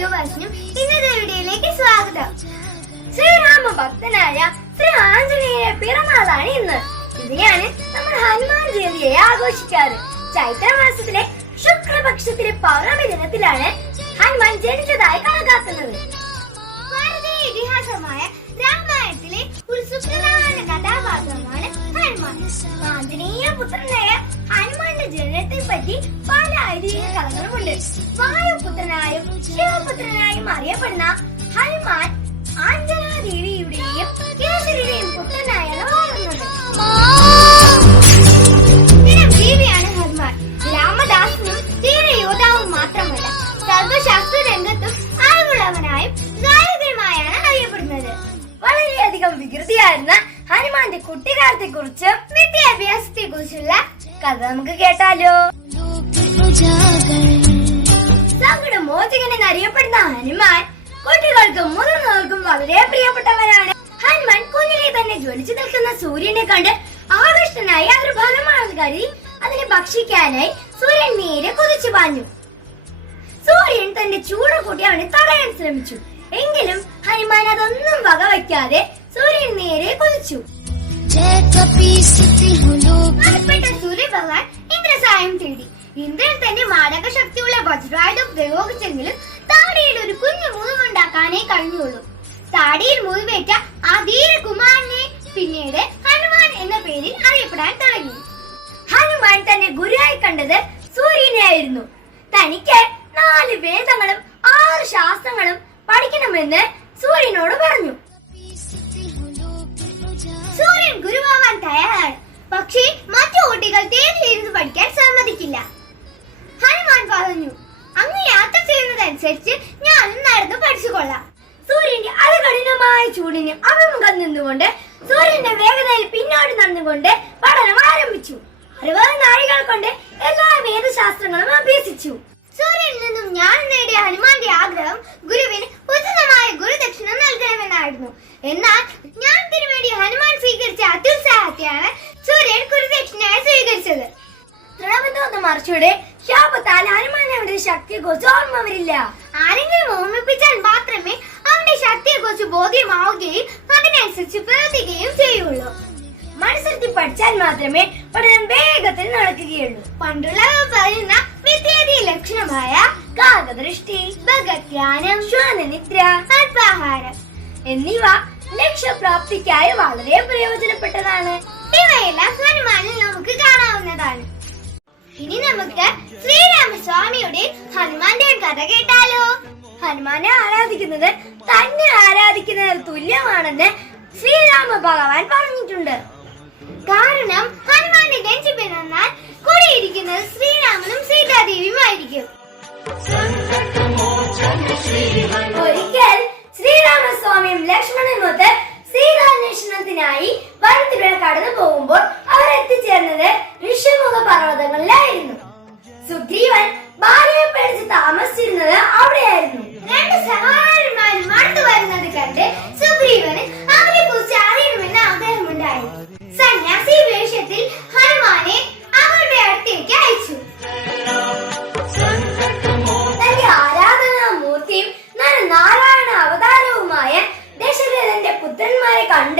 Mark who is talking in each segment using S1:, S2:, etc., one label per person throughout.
S1: വ്യൂവേഴ്സിനും ഇന്നത്തെ വീഡിയോയിലേക്ക് സ്വാഗതം. ശ്രീരാമ ഭക്തനായ ശ്രീ ആഞ്ജനേയ പിറന്നാളാണ് ഇന്ന്. ഇതിനെയാണ് നമ്മൾ ഹനുമാൻ ജയന്തിയെ ആഘോഷിക്കാറ്. ചൈത്രമാസത്തിലെ ശുക്ലപക്ഷത്തിലെ പൗർണമി ദിനത്തിലാണ് ഹനുമാൻ ജനിച്ചതായി കണക്കാക്കുന്നത്. ഇതിഹാസമായ ഒരു സുപ്രധാന കഥാപാത്രമാണ് ഹനുമാൻ. ആന്തരീയ പുത്രനായ ഹനുമാന്റെ ജനനത്തെ പറ്റി പല ഐതിഹ്യ കഥകളുമുണ്ട് വായുപുത്രനായും ശിവപുത്രനായും അറിയപ്പെടുന്ന ഹനുമാൻ ആഞ്ജനാദേവിയുടെയും കേസരിയുടെയും പുത്രനായാണ് വളർന്നത് വളരെയധികം വികൃതിയായിരുന്ന ഹനുമാന്റെ കുട്ടിക്കാലത്തെ കുറിച്ചും വിദ്യാഭ്യാസത്തെ കുറിച്ചുള്ള കഥ നമുക്ക് കേട്ടാലോ? സങ്കടമോചകൻ എന്നറിയപ്പെടുന്ന ഹനുമാൻ കുട്ടികൾക്കും മുതിർന്നവർക്കും വളരെ പ്രിയപ്പെട്ടവരാണ് ഹനുമാൻ കുഞ്ഞിലെ തന്നെ ജ്വലിച്ചു നിൽക്കുന്ന സൂര്യനെ കണ്ട് ആകൃഷ്ടനായി അതൊരു ഫലമാണെന്ന് കരുതി അതിനെ ഭക്ഷിക്കാനായി സൂര്യൻ നേരെ കുതിച്ചു പാഞ്ഞു. സൂര്യൻ തന്റെ ചൂട് കൂട്ടി അവനെ തടയാൻ ശ്രമിച്ചു. എങ്കിലും ഹനുമാൻ അതൊന്നും വകവയ്ക്കാതെ സൂര്യൻ നേരെ കുതിച്ചു. മലപ്പെട്ട ഇന്ദ്ര ഇന്ദ്രസായം തേടി. ഇന്ദ്രൻ തന്റെ മാരക ശക്തിയുള്ള വജ്രായുധം പ്രയോഗിച്ചെങ്കിലും താടിയിൽ ഒരു കുഞ്ഞു മുറിവുണ്ടാക്കാനേ കഴിഞ്ഞുള്ളൂ. താടിയിൽ മുറിവേറ്റ ആ ധീരകുമാരനെ പിന്നീട് ഹനുമാൻ എന്ന പേരിൽ അറിയപ്പെടാൻ തുടങ്ങി. ഹനുമാൻ തന്നെ ഗുരുവായി കണ്ടത് സൂര്യനെയായിരുന്നു. തനിക്ക് നാല് വേദങ്ങളും ആറ് ശാസ്ത്രങ്ങളും പഠിക്കണമെന്ന് സൂര്യനോട് പറഞ്ഞു. സൂര്യൻ ഗുരുവാവാൻ തയ്യാറാണ്. പക്ഷേ മറ്റു കുട്ടികൾ തേരിലിരുന്ന് പഠിക്കാൻ സമ്മതിക്കില്ല. ഹനുമാൻ പറഞ്ഞു അങ്ങ് യാത്ര ചെയ്യുന്നതനുസരിച്ച് ഞാനും നടന്നു പഠിച്ചുകൊള്ളാം. സൂര്യന്റെ അതികഠിനമായ ചൂടിന് അഭിമുഖം നിന്നുകൊണ്ട് സൂര്യന്റെ വേഗതയിൽ പിന്നോട്ട് നടന്നുകൊണ്ട് പഠനം ആരംഭിച്ചു. അറുപത് നാഴികൾ കൊണ്ട് എല്ലാ വേദശാസ്ത്രങ്ങളും അഭ്യസിച്ചു. സൂര്യനിൽ നിന്നും ഞാൻ നേടിയ ഹനുമാന്റെ ആഗ്രഹം ഗുരുവിന് ഉചിതമായ ഗുരുദക്ഷിണ നൽകണമെന്നായിരുന്നു. എന്നാൽ ഞാൻ തിരുവേണ്ടി ഹനുമാൻ സ്വീകരിച്ച അത്യുത്സാഹത്തെയാണ് സൂര്യൻ ഗുരുദക്ഷിണയായി സ്വീകരിച്ചത്. ദ്രവതോന്ന മറിച്ചൂടെ ശാപത്താൽ ഹനുമാൻ അവന്റെ ശക്തിയെക്കുറിച്ച് ഓർമ്മ വരില്ല ആരെങ്കിലും ഓർമ്മിപ്പിച്ചാൽ മാത്രമേ അവന്റെ ശക്തിയെക്കുറിച്ച് ബോധ്യമാവുകയും അതിനനുസരിച്ച് പ്രവർത്തിക്കുകയും ചെയ്യുള്ളൂ. മത്സരത്തിൽ പഠിച്ചാൽ മാത്രമേ പഠനം വേഗത്തിൽ നടക്കുകയുള്ളൂ. പണ്ടുള്ളവർ പറയുന്ന ഭഗത്യാനം ശ്വാനനിദ്ര അല്പാഹാരം എന്നിവ ലക്ഷ്യപ്രാപ്തിക്കായി വളരെ പ്രയോജനപ്പെട്ടതാണ്. ഇവയെല്ലാം ഹനുമാനിൽ നമുക്ക് കാണാവുന്നതാണ്. ഇനി നമുക്ക് ശ്രീരാമസ്വാമിയുടെ ഹനുമാന്റെ കഥ കേട്ടാലോ. ഹനുമാനെ ആരാധിക്കുന്നത് തന്നെ ആരാധിക്കുന്നതിന് തുല്യമാണെന്ന് ശ്രീരാമ ഭഗവാൻ പറഞ്ഞിട്ടുണ്ട്. കാരണം ഹനുമാനെ ജനിച്ചു പിറന്നാൽ ശ്രീരാമനും സീതാദേവിയുമായിരിക്കും. ഒരിക്കൽ ശ്രീരാമസ്വാമിയും ലക്ഷ്മണനുമൊത്ത് സീതാന്വേഷണത്തിനായി വനത്തിലൂടെ കടന്നു പോകുമ്പോൾ അവർ എത്തിച്ചേർന്നത് ഋഷിമുഖ പർവതങ്ങളിലായിരുന്നു. സുഗ്രീവൻ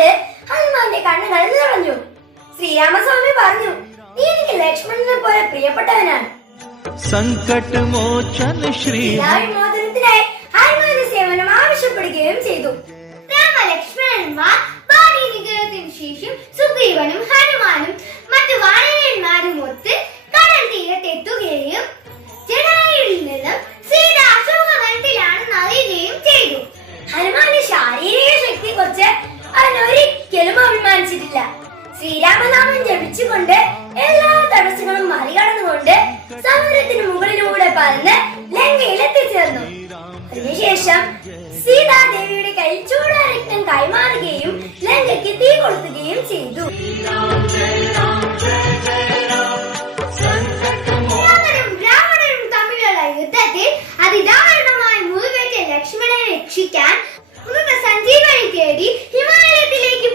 S1: കണ്ട് ഹനുമാന്റെ കണ്ണുകൾ നിറഞ്ഞു. ശ്രീരാമസ്വാമി പറഞ്ഞു നീ എനിക്ക് ലക്ഷ്മണനെ പോലെ പ്രിയപ്പെട്ടവനാണ്. സങ്കട്ടമോചന ശ്രീ വിമോചനത്തിനായി കൈമാറുകയും ലങ്കയ്ക്ക് തീ കൊളുത്തുകയും ചെയ്തു. യുദ്ധത്തിൽ മുറിവേറ്റ ലക്ഷ്മണനെ രക്ഷിക്കാൻ ഹിമാലയത്തിലേക്ക്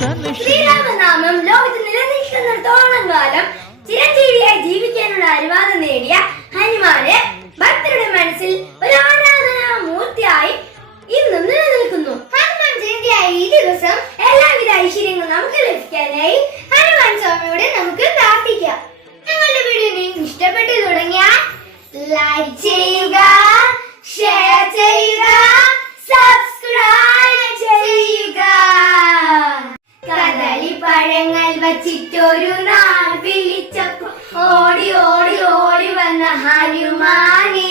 S1: തന്നെ ശ്രീരാമനാമം ലോകത്ത് നിലനിൽക്കുന്നിടത്തോളം കാലം ചിരഞ്ജീവിയായി ജീവിക്കാനുള്ള അനുവാദം നേടിയ ഹനുമാനെ ഭക്തരുടെ മനസ്സിൽ ഒരു ആരാധനാ മൂർത്തിയായി ഇന്നും നിലനിൽക്കുന്നു. ഹനുമാനെ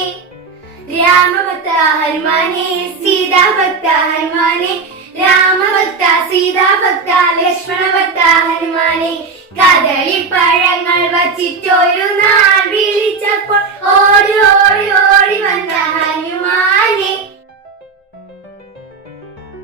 S1: രാമഭക്ത ഹനുമാനെ സീതാഭക്ത ഹനുമാനെ രാമഭക്ത സീതാഭക്ത ലക്ഷ്മണഭക്ത ഹനുമാനെ. കദളി പഴങ്ങൾ വച്ചിട്ടൊരു നാൾ വിളിച്ചപ്പോൾ വന്ന